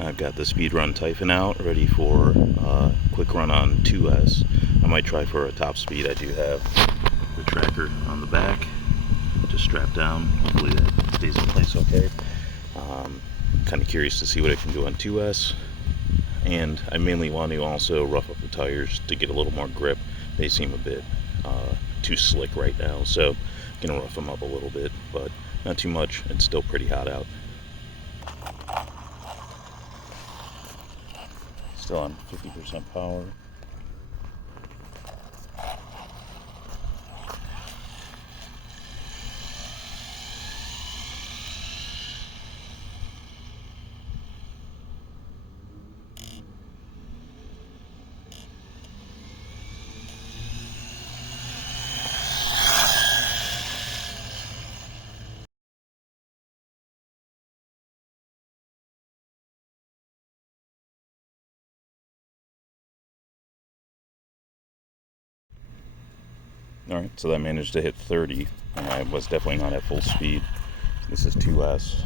I've got the speed run Typhon out, ready for a quick run on 2S. I might try for a top speed. I do have the tracker on the back, just strapped down. Hopefully that stays in place okay. Kind of curious to see what it can do on 2S. And I mainly want to also rough up the tires to get a little more grip. They seem a bit too slick right now, so I'm gonna rough them up a little bit, but not too much. It's still pretty hot out. Still on 50% power. Alright, so that managed to hit 30, and I was definitely not at full speed. This is 2S.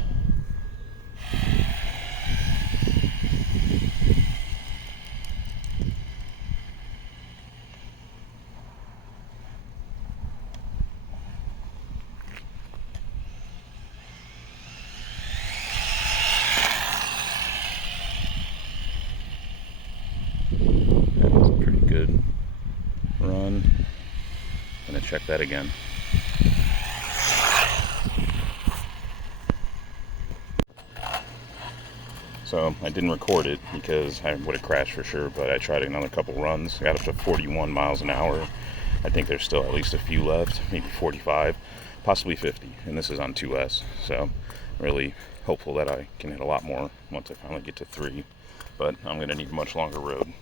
That was a pretty good run. I'm gonna check that again. So I didn't record it because I would have crashed for sure, but I tried another couple runs. I got up to 41 miles an hour. I think there's still at least a few left, maybe 45, possibly 50, and this is on 2S. So really hopeful that I can hit a lot more once I finally get to 3, but I'm gonna need a much longer road.